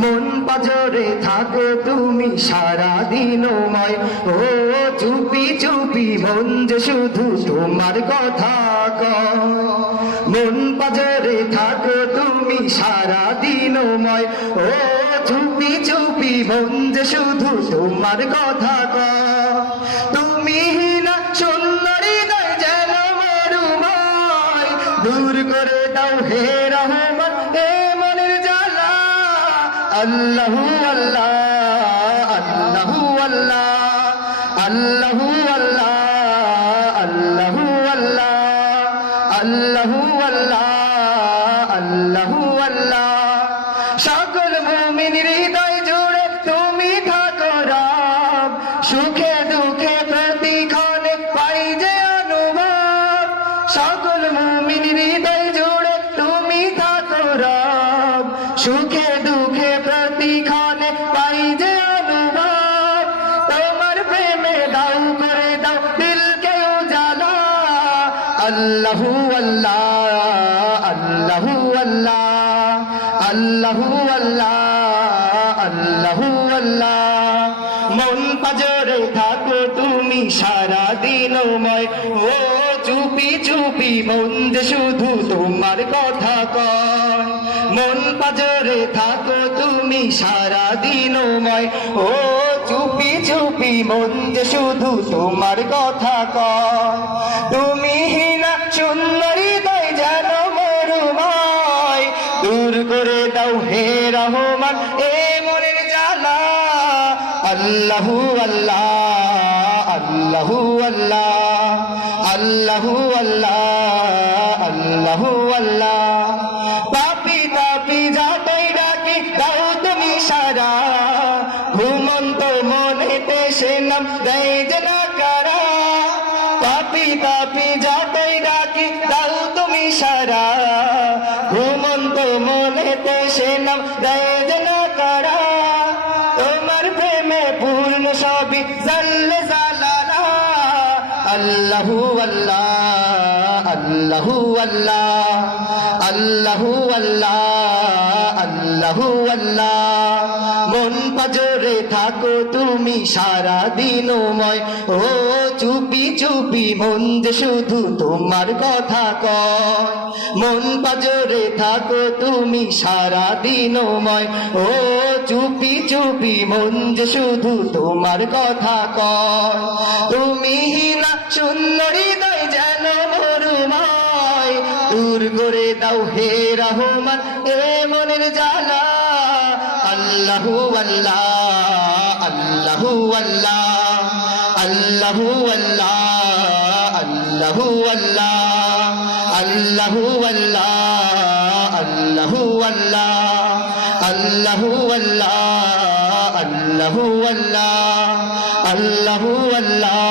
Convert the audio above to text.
মন পাজরে থাকো তুমি সারা দিনময় ও চুপি চুপি মন যে শুধু তোমার কথা কয় মন পাজরে থাকো তুমি সারা দিনময় ও চুপি চুপি মন যে শুধু তোমার কথা কয় তুমি না সুন্দরী হৃদয় যেন মরুময় দূর করে দাও হে রহমান এ মনের জ্বালা আল্লাহু আল্লাহ আল্লাহু আল্লাহ আল্লাহু আল্লাহ আল্লাহু আল্লাহ আল্লাহু আল্লাহ আল্লাহু আল্লাহ সকল মুমিনের হৃদয় জুড়ে তুমি থাকো রব সুখে দুঃখে প্রতিক্ষণে পাই যে অনুভব সকল মুমিনের হৃদয় জুড়ে তুমি থাকো রব সুখে দুঃখে প্রতিক্ষণে পাই যে অনুভব তোমার প্রেমে দাও করে দাও দিলকে উজালা আল্লাহু আল্লাহ আল্লাহু আল্লাহ আল্লাহু আল্লাহ আল্লাহু আল্লাহ মন পাজরে থাকো তুমি সারা দিনময় ও চুপি চুপি মন যে শুধু তোমার কথা কয় মন পাজরে থাকো তুমি সারা দিনময় ও চুপি চুপি মন যে শুধু তোমার কথা কয় তুমি না সুন্দর হৃদয় যেন মরুময় দূর করে দাও হে রহমান এ মনের জ্বালা আল্লাহু আল্লাহ আল্লাহু আল্লাহ আল্লাহু আল্লাহ আল্লাহু আল্লাহ পাপি তাপি যাদের ডাকি দাও তুমি সারা ঘুমন্ত মনেতে সে নাম দেয় যে না কারা পাপি তাপি যাদের ডাকি দাও তুমি সারা ঘুমন্ত মনেতে সে নাম দেয় যে না কারা তোমার প্রেমে পূর্ণ সবই জাল্লে জালালা আল্লাহু আল্লাহ আল্লাহু আল্লাহ আল্লাহু আল্লাহ আল্লাহু আল্লাহ মন পাজরে থাকো তুমি সারা দিনময় ও চুপি চুপি মন যে শুধু তোমার কথা কয় মন পাজরে থাকো তুমি সারা দিনময় ও চুপি চুপি মন যে শুধু তোমার কথা কয় তুমি না সুন্দর হৃদয় যেন মরুময় দূর করে দাও হে রহমান এ মনের জ্বালা আল্লাহু আল্লাহ আল্লাহু আল্লাহ আল্লাহু আল্লাহ আল্লাহু আল্লাহ আল্লাহু আল্লাহ আল্লাহু আল্লাহ আল্লাহু আল্লাহ আল্লাহু আল্লাহ আল্লাহু আল্লাহ